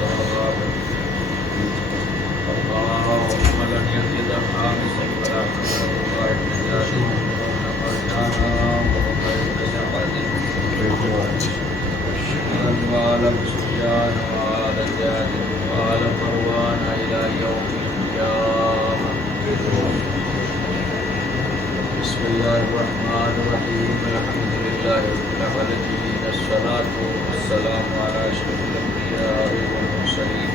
اللهم لن يزيد خامسا ولا خمسا واحد نجاة مرجانا وخير سعد وآل سفيان وآل زياد وآل مروان إلى يوم القيامة. بسم الله الرحمن الرحيم. الحمد لله رب العالمين. الصلاة والسلام على أشرف الأنبياء والمرسلين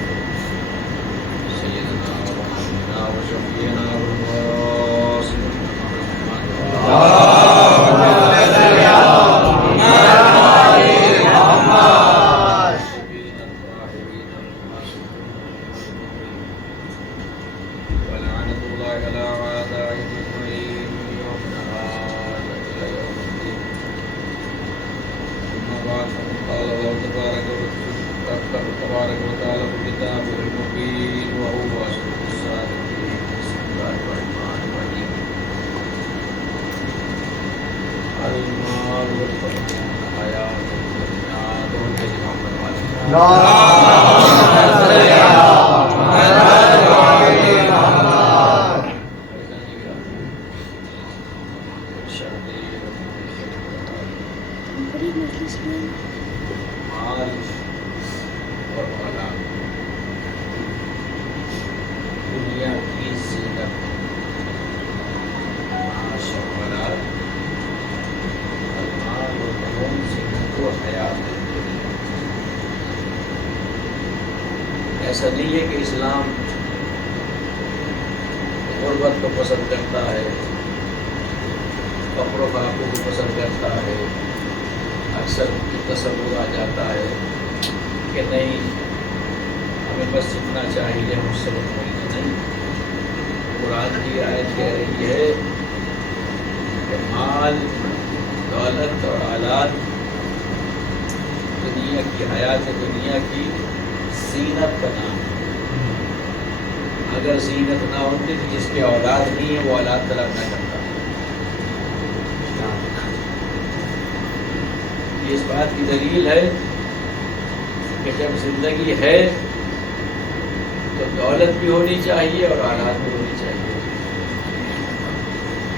سيدنا ونبينا وشفيعنا والواصل ولعنة الله على أعدائهم من يومنا هذا إلى يوم الدين. أما بعد قال الله تبارك وتعالى في كتابه المبين وهو أصدق الصادقين. بسم الله الرحمن الرحيم. المال والبنون حياة الدنيا دنيا محمد وعلى مال اور اولاد دنیا کی زینت. معاش اور اولاد، المال والبنون زینت و حیات الدنیا. ایسا نہیں ہے کہ اسلام غربت کو پسند کرتا ہے، فقر و فاقے کو پسند کرتا ہے. اکثر تصور آ جاتا ہے کہ نہیں ہمیں بس جتنا چاہیے ہم اس سے مطمئن نہیں. قرآن کی آیت کہہ رہی ہے کہ مال، دولت اور اولاد دنیا کی حیات دنیا کی زینت کا نام ہے. اگر زینت نہ ہوتی تو جس کے اولاد نہیں ہے وہ اولاد طلب نہ کرتا. اس بات کی دلیل ہے کہ جب زندگی ہے تو دولت بھی ہونی چاہیے اور اولاد بھی ہونی چاہیے،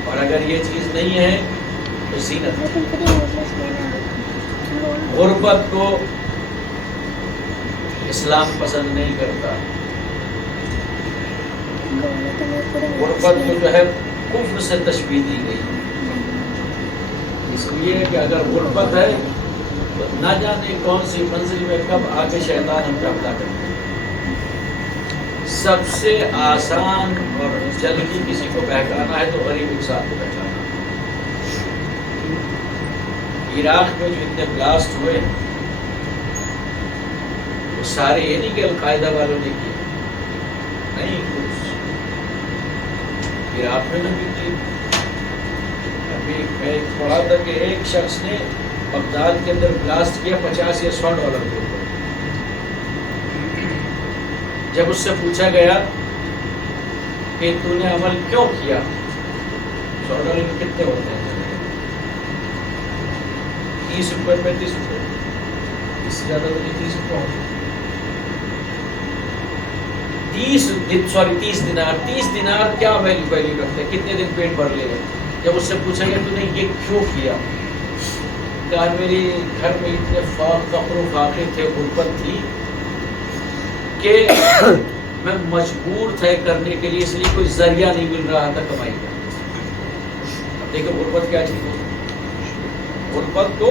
اور اگر یہ چیز نہیں ہے تو زینت. غربت کو اسلام پسند نہیں کرتا. غربت کو جو ہے کفر سے تشبیہ دی گئی، اس لیے کہ اگر غربت ہے تو نہ جانے کون سی منزل میں کب آگے شیطان ہم کا حملہ کرتے ہیں. سب سے آسان اور جلدی کسی کو بہکانا ہے تو غریب انسان کو بہکانا. عراق میں جو اتنے بلاسٹ ہوئے ہیں وہ سارے یہ نہیں کہ القاعدہ والوں نے کیے، نہیں. عراق میں بھی کی. میں پڑھا تھا کہ ایک شخص نے بغداد کے اندر بلاسٹ کیا $50 یا $100 کے اوپر. جب اس سے پوچھا گیا کہ تو نے عمل کیوں کیا، $100 کتنے ہوتے ہیں؟ $30 $35. اس سے زیادہ تو نہیں. $30 دینار. 30 دینار کیا ویلیو رکھتے ہیں؟ کتنے دن پیٹ بھر لے گا؟ جب اس سے پوچھا گیا تو نے یہ کیوں کیا، کہا میری گھر میں اتنے فقر و فاقے تھے، غربت تھی کہ میں مجبور تھا کرنے کے لیے، اس لیے کوئی ذریعہ نہیں مل رہا تھا کمائی کا. اب دیکھیں غربت کیا چیز ہے. غربت کو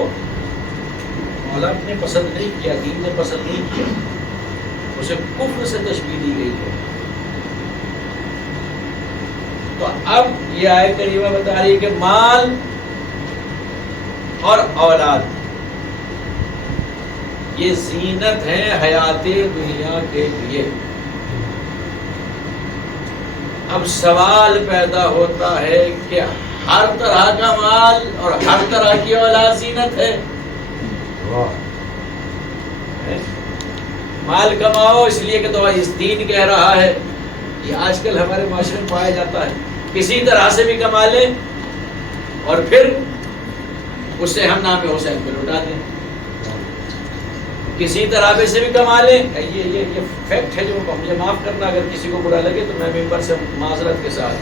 اولاد نے پسند نہیں کیا، دین نے پسند نہیں کیا، اسے کفر سے تشبیہ دی گئی ہے. تو اب یہ آیت کریمہ بتا رہی ہے کہ مال اور اولاد یہ زینت ہے حیات دنیا کے لیے. اب سوال پیدا ہوتا ہے کہ ہر طرح کا مال اور ہر طرح کی اولاد زینت ہے. مال کماؤ اس لیے کہ تو اس دین کہہ رہا ہے. یہ آج کل ہمارے معاشرے میں پایا جاتا ہے. کسی طرح سے بھی کما لیں اور پھر اس سے ہم نام حسین پہ لوٹا دیں. کسی طرح سے بھی کما لیں. یہ فیکٹ ہے جو مجھے معاف کرنا اگر کسی کو برا لگے تو میں ممبر سے معذرت کے ساتھ.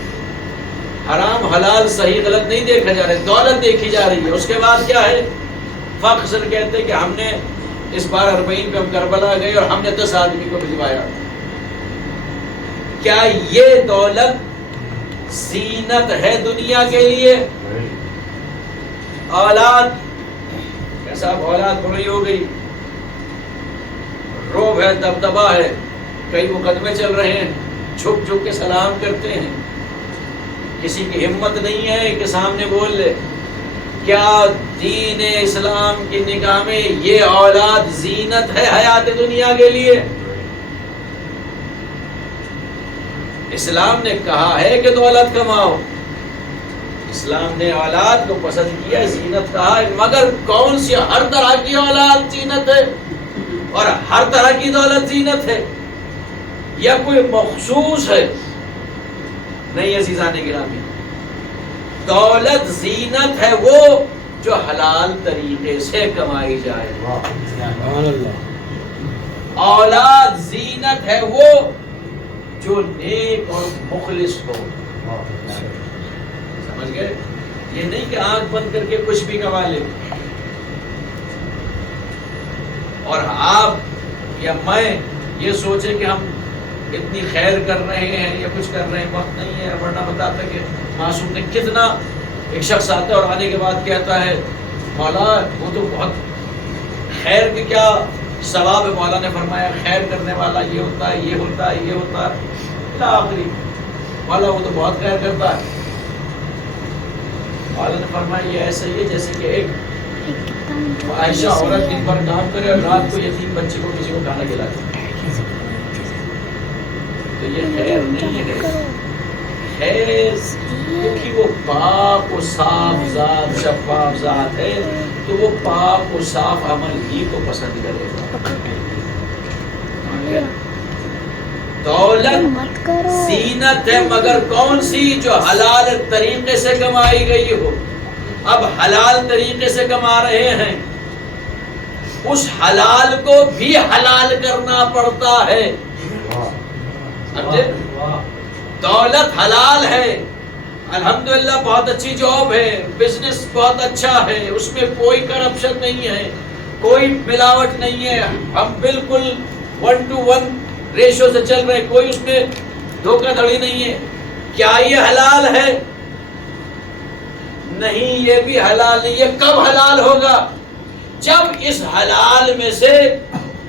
حرام حلال صحیح غلط نہیں دیکھا جا رہا ہے, دولت دیکھی جا رہی ہے. اس کے بعد کیا ہے, فخر کہتے کہ ہم نے اس بار 40 پہ ہم کربلا گئے اور ہم نے 10 آدمی کو بھجوایا. کیا یہ دولت زینت ہے دنیا کے لیے؟ اولاد کیسا اولاد بڑی ہو گئی, روب ہے, دبدبا ہے, کئی مقدمے چل رہے ہیں, جھک جھک کے سلام کرتے ہیں, کسی کی ہمت نہیں ہے کہ سامنے بول لے. کیا دین اسلام کی نگاہ میں یہ اولاد زینت ہے حیات دنیا کے لیے؟ اسلام نے کہا ہے کہ دولت کماؤ, اسلام نے اولاد کو پسند کیا, زینت کہا ہے, مگر کون سی ہر طرح کی اولاد زینت ہے اور ہر طرح کی دولت زینت ہے یا کوئی مخصوص ہے؟ نہیں عزیزان گرامی, دولت زینت ہے وہ جو حلال طریقے سے کمائی جائے. اولاد زینت ہے وہ جو نیک اور مخلص ہو. سمجھ گئے؟ یہ نہیں کہ آنکھ بند کر کے کچھ بھی کما لے. اور آپ یا میں یہ سوچے کہ ہم اتنی خیر کر رہے ہیں یا کچھ کر رہے ہیں, وقت نہیں ہے. ورنہ بتاتا کہ معصوم نے کتنا, ایک شخص آتا ہے اور آنے کے بعد کہتا ہے مولا وہ تو بہت خیر کے کیا ثواب ہے. مولا نے فرمایا خیر کرنے والا یہ ہوتا ہے, یہ ہوتا ہے, یہ ہوتا ہے, آخری مولا وہ تو بہت خیر کرتا ہے. مولا نے فرمایا یہ ایسا ہی ہے جیسے کہ ایک عائشہ عورت دن بھر کام کرے اور رات کو یتیم بچے کو کسی کو کھانا کھلاتے. تو یہ خیر نہیں ہے. خیر کیونکہ وہ پاک و صاف ذات, شفاف ذات ہے, تو وہ پاک و صاف عمل ہی کو پسند کرے گا. دولت زینت ہے مگر کون سی؟ جو حلال طریقے سے کمائی گئی ہو. اب حلال طریقے سے کما رہے ہیں, اس حلال کو بھی حلال کرنا پڑتا ہے. دولت حلال ہے, الحمدللہ بہت اچھی جاب ہے, بزنس بہت اچھا ہے, اس میں کوئی کرپشن نہیں ہے, کوئی ملاوٹ نہیں ہے, ہم بالکل 1:1 ریشو سے چل رہے, کوئی اس میں دھوکہ دھڑی نہیں ہے. کیا یہ حلال ہے؟ نہیں, یہ بھی حلال نہیں. یہ کب حلال ہوگا؟ جب اس حلال میں سے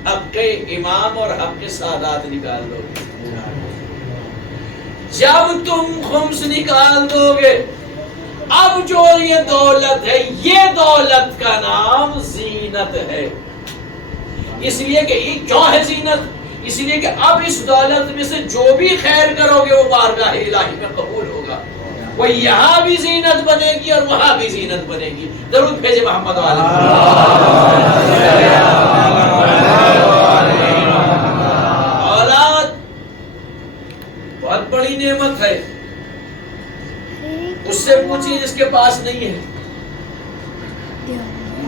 حق امام اور حق سادات نکال لو گے. جب تم خمس نکال دو گے, اب جو یہ دولت ہے, یہ دولت کا نام زینت ہے. اس لیے کہ یہ کیوں ہے زینت؟ اس لیے کہ اب اس دولت میں سے جو بھی خیر کرو گے وہ بارگاہ الہی میں قبول ہوگا. وہ یہاں بھی زینت بنے گی اور وہاں بھی زینت بنے گی. درود بھیجے محمد علیہ. اولاد بہت بڑی نعمت ہے, اس سے پوچھیے جس کے پاس نہیں ہے.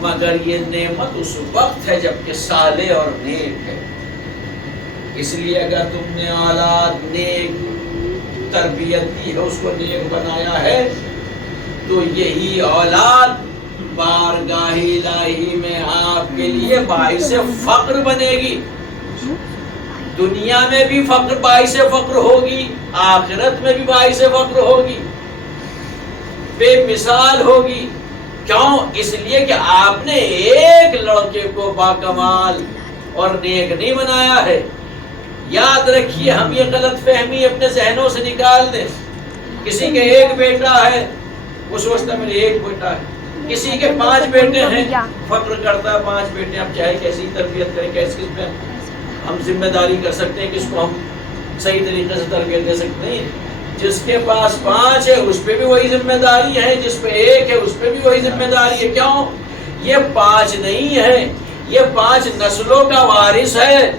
مگر یہ نعمت اس وقت ہے جب کہ صالح اور نیک ہے. اس لیے اگر تم نے اولاد نیک تربیت دی ہے, اس کو نیک بنایا ہے, تو یہی اولاد بارگاہ الہی میں آپ کے لیے باعث فخر بنے گی. دنیا میں بھی فخر باعث فخر ہوگی, آخرت میں بھی باعث فخر ہوگی, بے مثال ہوگی. کیوں؟ اس لیے کہ آپ نے ایک لڑکے کو باکمال اور نیک نہیں بنایا ہے. یاد رکھیے, ہم یہ غلط فہمی اپنے ذہنوں سے نکال دیں. کسی کے ایک بیٹا ہے, وہ سوچتا ہے میرے ایک بیٹا ہے. کسی کے 5 بیٹے ہیں, فخر کرتا ہے 5 بیٹے. ہم چاہے کیسی تربیت کریں, کیسے کس پہ ہم ذمہ داری کر سکتے ہیں, کس کو ہم صحیح طریقے سے تربیت دے سکتے ہیں. جس کے پاس 5 ہے اس پہ بھی وہی ذمہ داری ہے, جس پہ 1 ہے اس پہ بھی وہی ذمہ داری ہے. کیوں؟ یہ 5 نہیں ہے, یہ 5 نسلوں کا وارث ہے.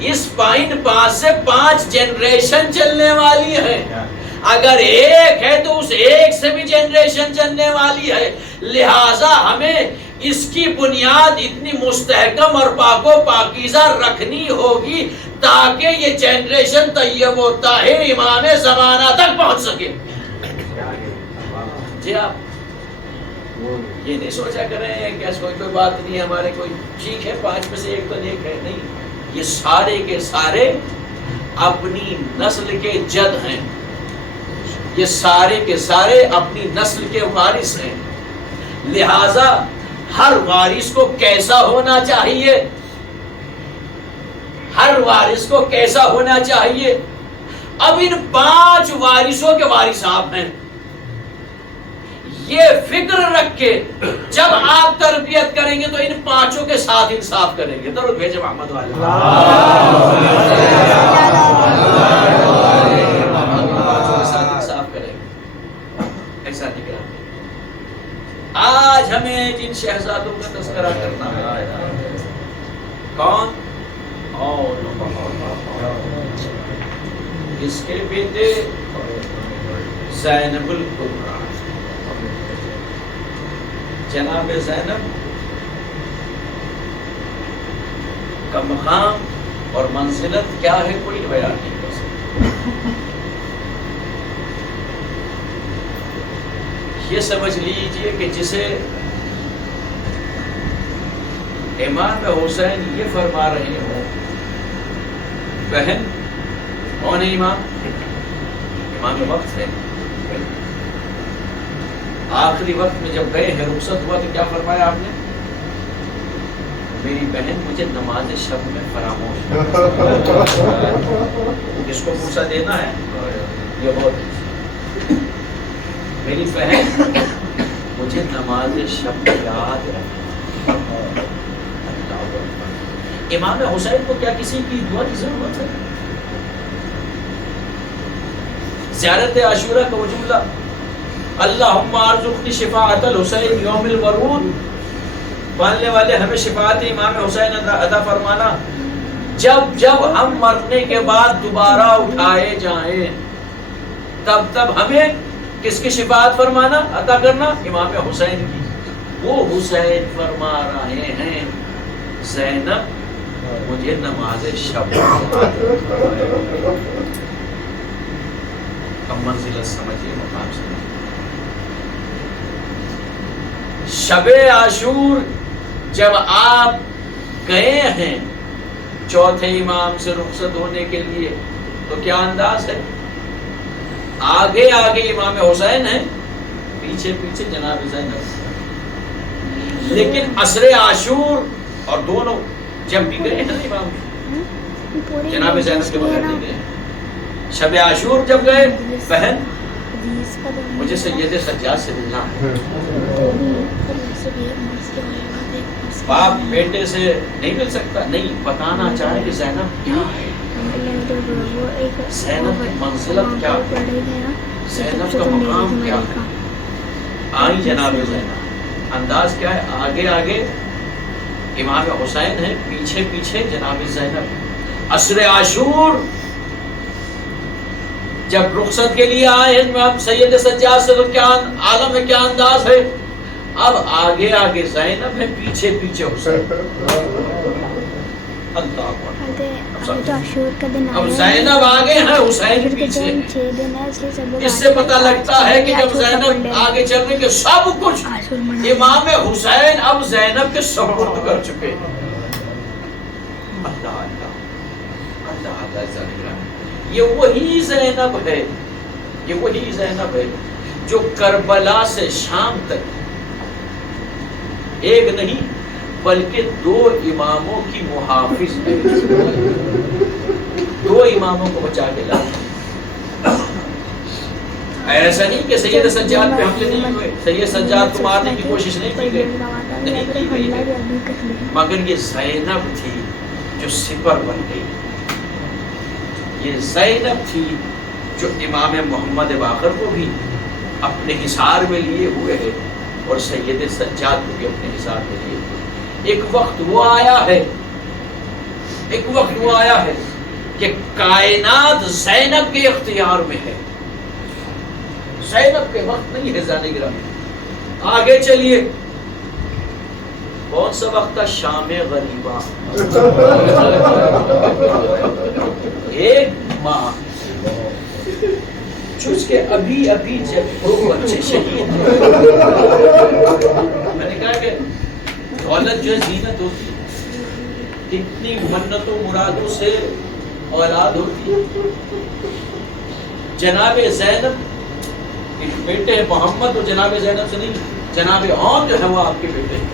اس 5 سے 5 جنریشن چلنے والی ہے. اگر 1 ہے تو اس 1 سے بھی جنریشن چلنے والی ہے. لہذا ہمیں اس کی بنیاد اتنی مستحکم اور پاک و پاکیزہ رکھنی ہوگی تاکہ یہ جنریشن طیب و طاہر امام زمانہ تک پہنچ سکے. جی آپ یہ نہیں سوچا کریں کہ کوئی بات نہیں ہمارے کوئی ٹھیک ہے 5 میں سے 1 تو نیک ہے. نہیں، یہ سارے کے سارے اپنی نسل کے جد ہیں، یہ سارے کے سارے اپنی نسل کے وارث ہیں. لہذا ہر وارث کو کیسا ہونا چاہیے؟ ہر وارث کو کیسا ہونا چاہیے؟ اب ان 5 وارثوں کے وارث آپ ہیں. یہ فکر رکھ کے جب آپ تربیت کریں گے تو ان 5 کے ساتھ انصاف کریں گے. درود بھیجے محمد والے ایسا نہیں کرا. آج ہمیں جن شہزادوں کا تذکرہ کرنا ہے کون؟ اس کے بیٹے زینب الکبریٰ. جناب زینب کا مقام اور منزلت کیا ہے کوئی بیان نہیں کر سکتا. یہ سمجھ لیجئے کہ جسے امام حسین یہ فرما رہے ہوں بہن کون ہے؟ امام وقت ہے. آخری وقت میں جب گئے ہیں رخصت ہوا تو کیا فرمایا آپ نے؟ میری بہن مجھے نماز شب میں فراموش کس کو پوچھا دینا ہے یہ بہت. میری بہن مجھے نماز شب یاد رکھے. امام حسین کو کیا کسی کی دعا کی ضرورت ہے؟ زیارت عاشورہ کا وجملہ اللہم ارزقنی شفاعت الحسین یوم الورود. پالنے والے ہمیں شفاعت امام حسین عطا فرمانا جب جب ہم مرنے کے بعد دوبارہ اٹھائے جائیں تب ہمیں کس کی شفاعت فرمانا عطا کرنا؟ امام حسین کی. وہ حسین فرما رہے ہیں زینب مجھے نماز شب. اب منزلت سمجھیے، مقام سمجھیے. شب عاشور جب آپ گئے ہیں چوتھے امام سے رخصت ہونے کے لیے تو کیا انداز ہے؟ آگے آگے امام حسین ہیں، پیچھے پیچھے جناب زینب. لیکن عصر عاشور اور دونوں جب بھی گئے ہیں امام جناب زینب کے بغیر نہیں گئے. شب عاشور جب گئے بہن مجھے سید سجاد سے ملنا ہے. باپ بیٹے سے نہیں مل سکتا، نہیں بتانا چاہے کہ زینب کیا ہے، زینب کی منزلت کیا ہے، زینب کا مقام کیا ہے. آئی جناب زینب، انداز کیا ہے؟ آگے آگے امام حسین ہے، پیچھے پیچھے جناب زینب. عصر عاشور جب رخصت کے لیے آئے امام سید سجاد سے تو کیا عالم ہے، کیا انداز ہے. اب آگے آگے زینب ہے، پیچھے پیچھے حسین. اللہ اب زینب آگے ہیں حسین پیچھے. اس سے پتہ لگتا ہے کہ جب زینب آگے چلنے کے سب کچھ امام حسین اب زینب کے سپرد کر چکے. اللہ اللہ اللہ اللہ. یہ وہی زینب ہے، یہ وہی زینب ہے جو کربلا سے شام تک ایک نہیں بلکہ 2 اماموں کی محافظ ہے. 2 اماموں کو بچا کے لائی. ایسا نہیں کہ سید سجاد پہ حملے نہیں ہوئے، سید سجاد کو مارنے کی کوشش نہیں کی گئی، نہیں کی گئی ہے، مگر یہ زینب تھی جو سپر بن گئی. یہ زینب تھی جو امام محمد باقر کو بھی اپنے حصار میں لیے ہوئے ہے اور سید سجاد کو بھی اپنے حصار میں لیے ہوئے. ایک وقت وہ آیا ہے، ایک وقت وہ آیا ہے کہ کائنات زینب کے اختیار میں ہے. زینب کے وقت نہیں ہے. زانے گرامی آگے چلیے. کون سا وقت تھا؟ شام غریباں، ایک ماہ، چونکہ کے ابھی ابھی جب دو بچے شہید ہوئے، میں نے کہا کہ دولت جو ہے زینت ہوتی ہے، کتنی منتوں مرادوں سے اولاد ہوتی ہے. جناب زینب بیٹے محمد، اور جناب زینب سے نہیں، جناب عون جو ہے وہ آپ کے بیٹے ہیں.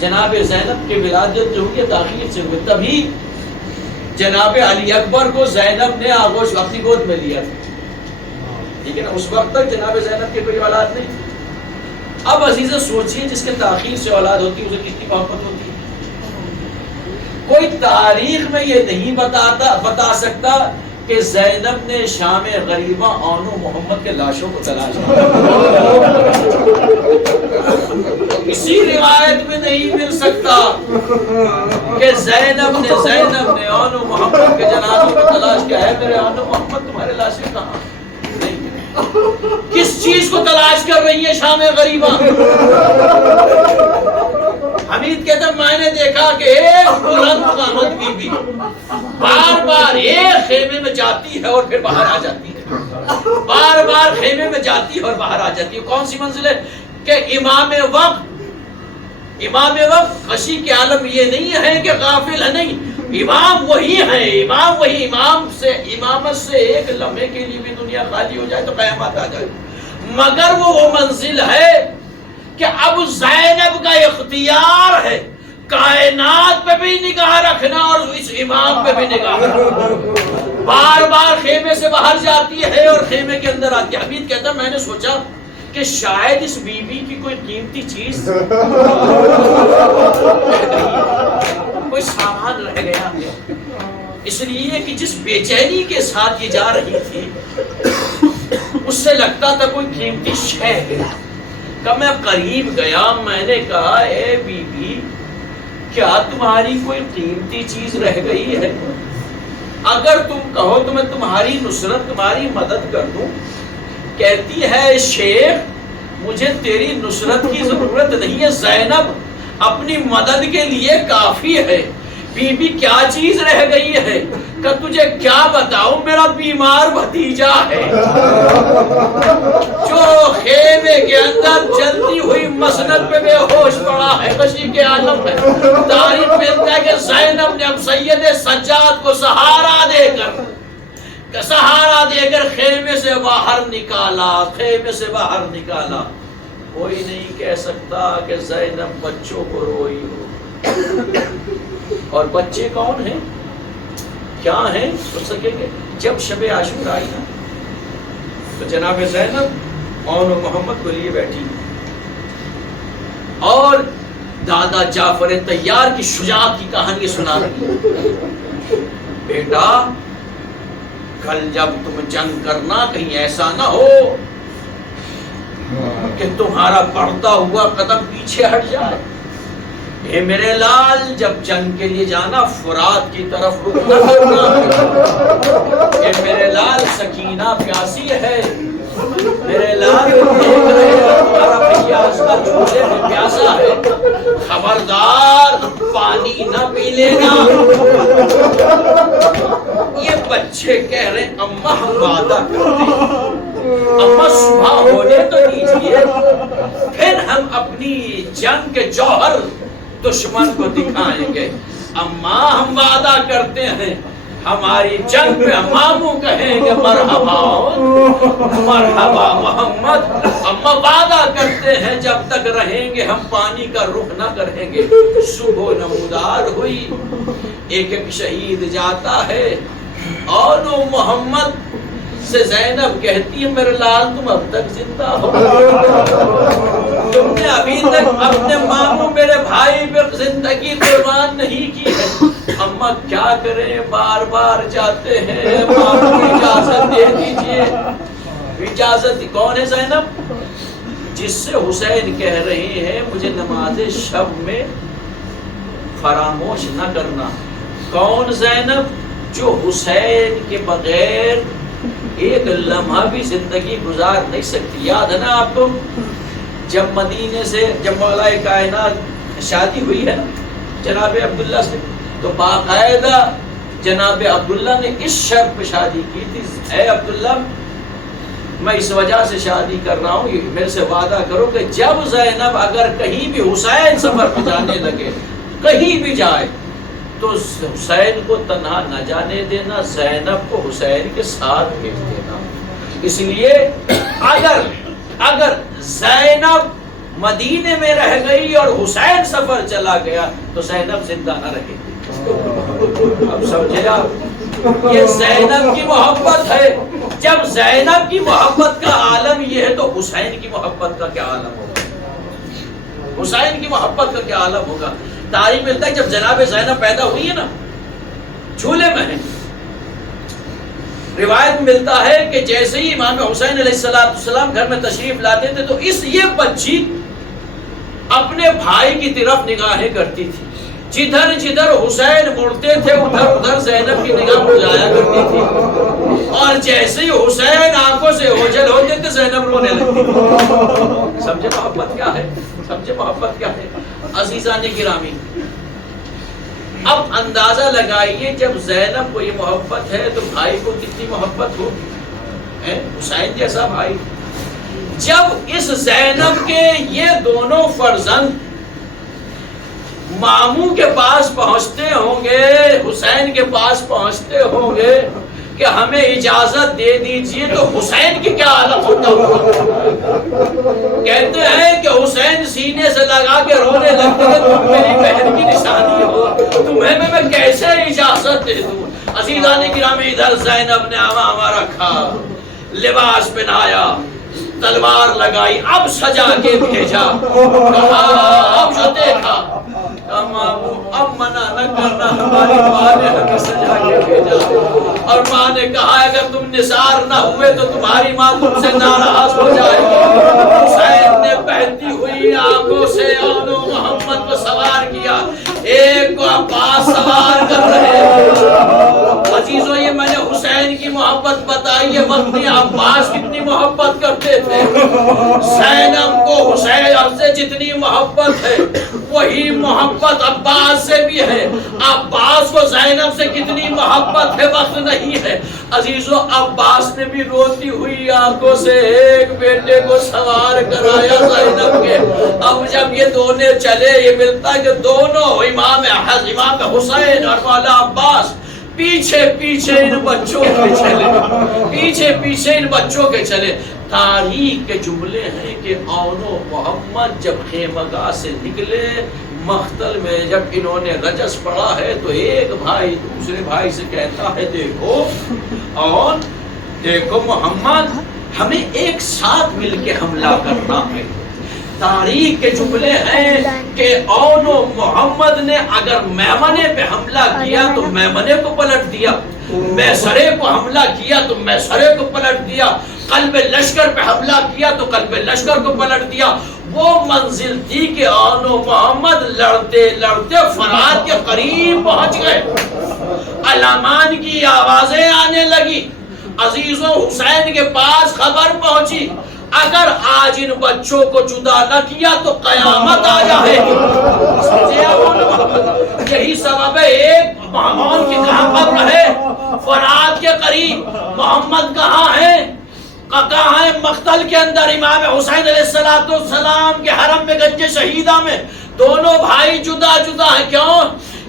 جناب زینب کے ولادت جو ہوئی ہے تاخیر سے ہوئی، تبھی جناب علی اکبر کو زینب نے آغوش اپنی گود میں لیا تھا. ٹھیک ہے نا، اس وقت تک جناب زینب کے کوئی اولاد نہیں. اب عزیزہ سوچئے جس کے تاخیر سے اولاد ہوتی ہے اسے کتنی محبت ہوتی ہے. کوئی تاریخ میں یہ نہیں بتا سکتا کہ زینب نے شام غریبہ اون و محمد کے لاشوں کو تلاش کیا. کسی روایت میں نہیں مل سکتا کہ زینب نے اون و محمد کے جنازوں کو تلاش کیا. ہے میرے اون و محمد، تمہارے لاشیں کہاں؟ نہیں. کس چیز کو تلاش کر رہی ہے شام غریبہ؟ حمید کہتا میں نے دیکھا کہ ایک بلند قامت بی بی بار بار ایک خیمے میں جاتی ہے اور پھر باہر آ جاتی ہے، بار بار خیمے میں جاتی ہے اور باہر آ جاتی ہے. کون سی منزل ہے؟ کہ امام وقت خشی کے عالم یہ نہیں ہے کہ غافل ہے، نہیں، امام وہی ہے، امام وہی. امامت سے ایک لمحے کے لیے بھی دنیا خالی ہو جائے تو قیامت آ جائے. مگر وہ منزل ہے کہ اب زینب کا اختیار ہے کائنات پہ بھی نگاہ رکھنا اور اس امام پہ بھی نگاہ رکھنا. بار بار خیمے سے باہر جاتی ہے اور خیمے کے اندر آتی ہے. حمید کہتا میں نے سوچا کہ شاید اس بی بی کی کوئی قیمتی چیز کوئی سامان رہ گیا، اس لیے کہ جس بے چینی کے ساتھ یہ جا رہی تھی اس سے لگتا تھا کوئی قیمتی شے ہے. میں قریب گیا، میں نے کہا اے بی بی کیا تمہاری کوئی قیمتی چیز رہ گئی ہے؟ اگر تم کہو تو میں تمہاری نصرت، تمہاری مدد کر دوں. کہتی ہے شیخ مجھے تیری نصرت کی ضرورت نہیں ہے، زینب اپنی مدد کے لیے کافی ہے. بی بی کیا چیز رہ گئی ہے؟ کہ تجھے کیا بتاؤں، میرا بیمار بھتیجا ہے جو خیمے کے اندر چلتی ہوئی مسند پہ بے ہوش پڑا ہے، خشی کے عالم ہے. تاریخ ملتا ہے کہ زینب نے اب سید سجاد کو سہارا دے کر خیمے سے باہر نکالا. کوئی نہیں کہہ سکتا کہ زینب بچوں کو روئی ہو. اور بچے کون ہیں، کیا ہیں؟ سن سکیں گے جب شب عاشور آئی نا تو جناب زینب اون و محمد کو لیے بیٹھی اور دادا جعفر طیار کی شجاعت کی کہانی سنا رہی. بیٹا کل جب تم جنگ کرنا کہیں ایسا نہ ہو کہ تمہارا بڑھتا ہوا قدم پیچھے ہٹ جائے. اے میرے لال جب جنگ کے لیے جانا فرات کی طرف رخ نہ کرنا. اے میرے لال سکینہ پیاسی ہے، میرے لال دیکھ رہے ہیں تمہارا بھیا اس کا چولہے میں پیاسا ہے، خبردار پانی نہ پی لینا. یہ بچے کہہ رہے اماں ہم وعدہ کرتے ہیں، اماں صبح ہونے تو دیجیے پھر ہم اپنی جنگ کے جوہر دشمن کو دکھائیں گے. اماں ہم وعدہ کرتے ہیں ہماری جنگ پہ ماموں کہیں گے مرحبا مرحبا محمد. اماں وعدہ کرتے ہیں جب تک رہیں گے ہم پانی کا رخ نہ کریں گے. صبح نمودار ہوئی، ایک ایک شہید جاتا ہے اور وہ محمد سے زینب کہتی ہے میرے لال تم اب تک زندہ ہو، تم نے ابھی تک اپنے ماموں میرے بھائی پہ زندگی قربان نہیں کی ہے. اماں کیا کریں، بار بار جاتے ہیں، ماموں اجازت دے دیجئے. اجازت کون ہے؟ زینب جس سے حسین کہہ رہے ہیں مجھے نماز شب میں فراموش نہ کرنا. کون زینب؟ جو حسین کے بغیر ایک لمحہ بھی زندگی گزار نہیں سکتی. یاد ہے نا آپ کو جب مدینے سے جب مولا کائنات شادی ہوئی ہے نا جناب عبداللہ سے، تو باقاعدہ جناب عبداللہ نے اس شرط پہ شادی کی تھی، اے عبداللہ میں اس وجہ سے شادی کر رہا ہوں، میرے سے وعدہ کرو کہ جب زینب اگر کہیں بھی حسین سفر پہ جانے لگے، کہیں بھی جائے، تو حسین کو تنہا نہ جانے دینا، زینب کو حسین کے ساتھ بھیج دینا۔ اس لیے اگر زینب مدینے میں رہ گئی اور حسین سفر چلا گیا تو زینب زندہ نہ رہے گی۔ اب سمجھے آپ، یہ زینب کی محبت ہے۔ جب زینب کی محبت کا عالم یہ ہے تو حسین کی محبت کا کیا عالم ہوگا؟ حسین کی محبت کا کیا عالم ہوگا؟ تاریخ ملتا ہے جب جناب زینب پیدا ہوئی ہے نا، جھولے میں ہے، روایت میں ملتا ہے کہ جیسے ہی امام حسین علیہ السلام گھر میں تشریف لاتے تھے تو یہ بچی اپنے بھائی کی طرف نگاہیں کرتی تھی، جدھر جدھر حسین مڑتے تھے ادھر ادھر زینب کی نگاہ مڑ جایا کرتی تھی، اور جیسے ہی حسین آنکھوں سے اوجھل ہوتے تھے زینب رونے لگتی تھی۔ سمجھے محبت کیا ہے؟ سمجھے محبت کیا ہے؟ عزیزان گرامی، اب اندازہ لگائیے جب زینب کو یہ محبت ہے تو بھائی کو کتنی محبت ہوگی، حسین جیسا بھائی۔ جب اس زینب کے یہ دونوں فرزند ماموں کے پاس پہنچتے ہوں گے، حسین کے پاس پہنچتے ہوں گے کہ ہمیں اجازت دے دیجئے، تو حسین کی کیا حالت ہوتا ہوگا؟ کہتے ہیں کہ حسین سینے سے لگا کے رونے لگتے ہیں، تم میری بہن کی نشانی ہو، تمہیں میں کیسے اجازت دے دوں؟ عزیزان گرامی، ادھر زینب نے امامہ رکھا، لباس پہنایا، تلوار لگائی، اب سجا کے بھیجا، کہا اب جو دیکھا اب منع نہ کرنا، ہماری ماں نے ہمیں سجا کے بھیجا، اور ماں نے کہا اگر تم نثار نہ ہوئے تو تمہاری ماں تم سے ناراض ہو جائے گی۔ حسین نے بہتی ہوئی آنکھوں سے آنو محمد کو سوار کیا، ایک کو عباس سوار کر رہے ہیں۔ عزیزو، یہ میں نے حسین کی محبت بتائی ہے، وقتی عباس کتنی محبت کرتے تھے۔ زینب کو حسین سے جتنی محبت ہے وہی محبت عباس سے بھی ہے، عباس کو زینب سے کتنی محبت ہے وقت نہیں ہے۔ عزیزو، عباس نے بھی روتی ہوئی آنکھوں سے ایک بیٹے کو سوار کرایا زینب کے۔ اب جب یہ دونوں چلے، یہ ملتا ہے کہ دونوں امام حسین اور مولا عباس پیچھے پیچھے ان بچوں کے چلے، پیچھے پیچھے ان بچوں کے چلے۔ تاریخ کے جملے ہیں کہ اونو محمد جب خیمگاہ سے نکلے، مقتل میں جب انہوں نے رجس پڑا ہے تو ایک بھائی دوسرے بھائی سے کہتا ہے دیکھو اور دیکھو محمد، ہمیں ایک ساتھ مل کے حملہ کرنا ہے۔ تاریخ کے جملے ہیں کہ اونو محمد نے اگر میمنے پہ حملہ کیا تو میمنے کو پلٹ دیا، میسرے کو حملہ کیا تو میسرے کو پلٹ دیا، قلب لشکر پہ حملہ کیا تو قلب لشکر کو پلٹ دیا۔ وہ منزل تھی کہ اونو محمد لڑتے لڑتے فرات کے قریب پہنچ گئے، علمان کی آوازیں آنے لگی، عزیزوں حسین کے پاس خبر پہنچی اگر آج ان بچوں کو جدا نہ کیا تو قیامت آ جائے گی۔ یہی سبب ہے ایک محمد کی کہاں قبر ہے؟ فرات کے قریب۔ محمد کہاں ہے؟ کہاں ہے؟ مقتل کے اندر، امام حسین علیہ السلام کے حرم میں گنج شہیدہ میں۔ دونوں بھائی جدا جدا ہیں، کیوں؟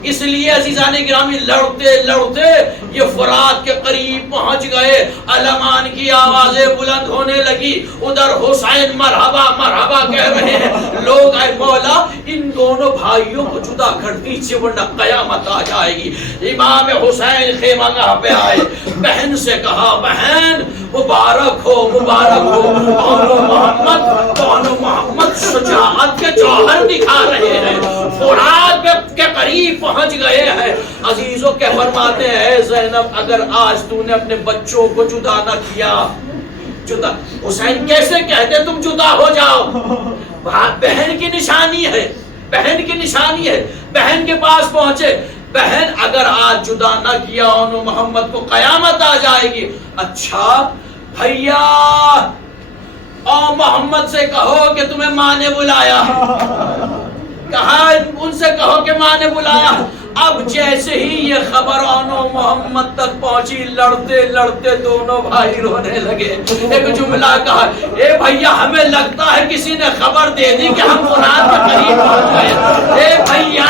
اس لیے عزیزان گرامی لڑتے لڑتے یہ فرات کے قریب پہنچ گئے، علمان کی آوازیں بلند ہونے لگی، ادھر حسین مرحبا مرحبا کہہ رہے ہیں لوگ، اے مولا ان دونوں بھائیوں کو جدا کر دیجیے ورنہ قیامت آ جائے گی۔ امام حسین خیمہ گاہ پہ آئے، بہن سے کہا بہن مبارک ہو مبارک ہو، دونوں محمد شجاعت کے جوہر دکھا رہے ہیں، فرات کے قریب پہنچ گئے ہیں۔ عزیزوں کے فرماتے ہیں زینب اگر آج تو نے اپنے بچوں کو جدا نہ کیا، جدا حسین کیسے کہتے تم جدا ہو جاؤ؟ بہن کی نشانی ہے، بہن کی نشانی ہے، بہن کے پاس پہنچے، بہن اگر آج جدا نہ کیا انہوں محمد کو قیامت آ جائے گی۔ اچھا بھیا اور محمد سے کہو کہ تمہیں ماں نے بلایا، کہا ان سے کہو کہ ماں نے بلایا. اب جیسے ہی یہ خبر آنو محمد تک پہنچی لڑتے لڑتے دونوں بھائی رونے لگے. ایک جملہ کہا اے بھیا ہمیں لگتا ہے کسی نے خبر دے دی کہ ہم مراد کے قریب پہنچ گئے. اے بھیا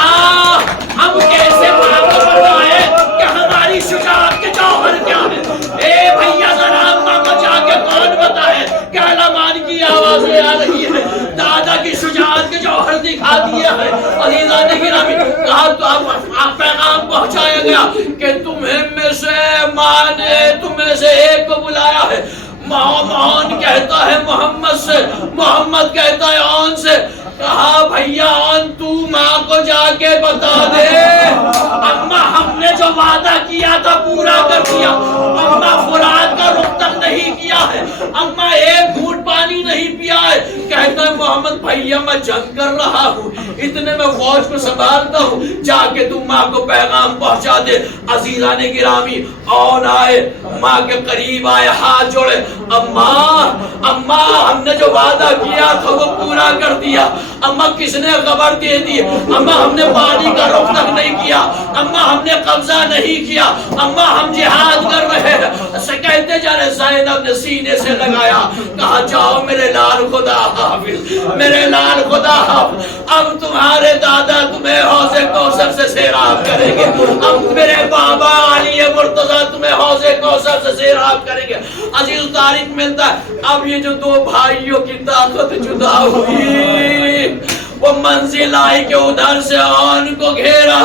ہم کیسے ماں کو بتائیں کہ ہماری شجاعت کے جوہر کیا ہے. اے بھیا ذرا اماں کو جا کے کون بتائے کہ اعلمان کی آوازیں آ رہی ہے, دادا کی شجاعت کے جوہر دکھا دیا ہے. عزیزان گرامی کہا تو آپ پیغام پہنچایا گیا کہ تمہیں میں سے ماں نے تمہیں سے ایک کو بلایا ہے. معون کہتا ہے محمد سے, محمد کہتا ہے آن سے. کہا بھیا آن تو ماں کو جا کے بتا دے اماں ہم نے جو وعدہ کیا تھا پورا کر دیا. اماں فرات کا رخ تک نہیں کیا ہے, اماں ایک گھونٹ پانی نہیں پیا ہے. کہتا ہے محمد بھیا میں جنگ کر رہا ہوں, اتنے میں فوج کو سنبھالتا ہوں, جا کے تم ماں کو پیغام پہنچا دے. عزیزان گرامی آن آئے, ماں کے قریب آئے, ہاتھ جوڑے, اماں اماں ہم نے جو وعدہ کیا تھا وہ پورا کر دیا. اماں کس نے خبر دے دی, اماں ہم نے پانی کا رخ تک نہیں کیا, اماں ہم نے قبضہ نہیں کیا, اماں ہم جہاد کر رہے ہیں. کہتے جا رہے زینب نے سینے سے لگایا, کہا جاؤ میرے لال خدا حافظ, میرے لال خدا حافظ. اب تمہارے دادا تمہیں حوض کوثر سے سیراب کریں گے, اب میرے بابا علی مرتضیٰ تمہیں حوض کوثر سے سیراب کریں گے. عزیز تاریخ ملتا ہے اب یہ جو دو بھائیوں کی طاقت جدا ہوئی, وہ منزل آئی کہ ادھر سے آن کو گھیرا,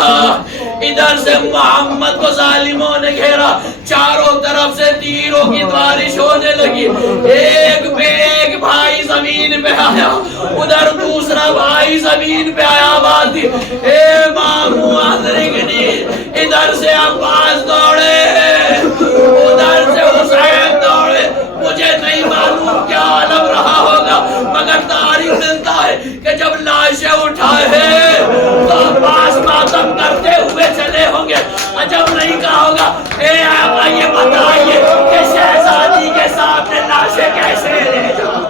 ادھر سے محمد کو ظالموں نے گھیرا, چاروں طرف سے تیروں کی بارش ہونے لگی. ایک پہ ایک بھائی زمین پہ آیا, ادھر دوسرا بھائی زمین پہ آیا. بات اے مامو آدرگنی, ادھر سے عباس دوڑے, ادھر سے حسین دوڑے. مجھے نہیں معلوم کیا عالم رہا ہوگا, مگر تاریخ ملتا ہے کہ جب لاشیں اٹھائے تو عباس ماتم کرتے ہوئے چلے ہوں گے. عجب نہیں کہا ہوگا اے آقا یہ بتائیے کہ شہزادی کے سامنے لاشیں کیسے لے جاؤ.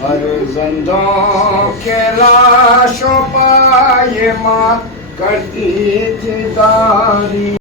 ہر زندوں کے لاشوں پائے ماں کرتی تھی داری.